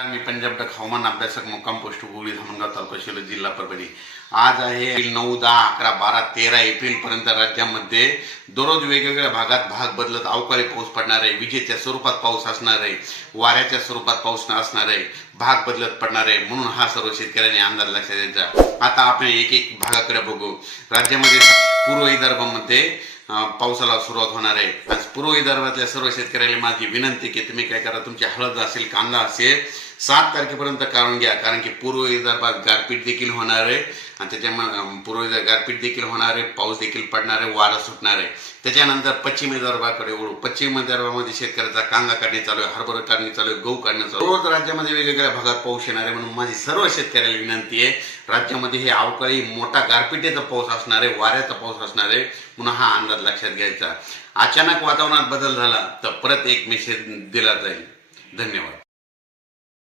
मी Punjab duck हवामान अभ्यासक मुक्काम पोस्ट गोगळी तालुका जिल्हा परभणी आज आहे नऊ दहा अकरा बारा तेरा एप्रिल पर्यंत राज्यामध्ये दररोज वेगवेगळ्या भागात भाग बदलत अवकाळी पाऊस पडणार आहे विजेच्या स्वरूपात पाऊस असणार आहे वाऱ्याच्या स्वरूपात पाऊस असणार आहे भाग बदलत पडणार आहे म्हणून हा सर्व शेतकऱ्यांनी अंदाज लक्षात द्यायचा आता आपण एक एक भागाकडे बघू राज्यामध्ये पूर्व विदर्भामध्ये पावसाला सुरुवात होणार आहे पूर्व विदर्भातल्या सर्व शेतकऱ्याला माझी विनंती की तुम्ही काय करा तुमची हळद असेल कांदा असेल सात तारखेपर्यंत काढून घ्या कारण की पूर्व विदर्भात गारपीट देखील होणार आहे आणि त्याच्यामुळे पूर्व विदर्भ गारपीट देखील होणार आहे पाऊस देखील पडणार आहे वारा सुटणार आहे त्याच्यानंतर पश्चिम विदर्भाकडे वळू पश्चिम विदर्भामध्ये शेतकऱ्याचा कांदा काढणे चालू आहे हरभरा काढणी चालू आहे गहू काढणे चालू आहे राज्यामध्ये वेगवेगळ्या भागात पाऊस येणार आहे म्हणून माझी सर्व शेतकऱ्याला विनंती आहे राज्यामध्ये हे अवकाळी मोठा गारपीटेचा पाऊस असणार आहे वाऱ्याचा पाऊस असणार आहे म्हणून हा अंदाज लक्षात घ्यायचा अचानक वातावरणात बदल झाला तर परत एक मेसेज दिला जाईल धन्यवाद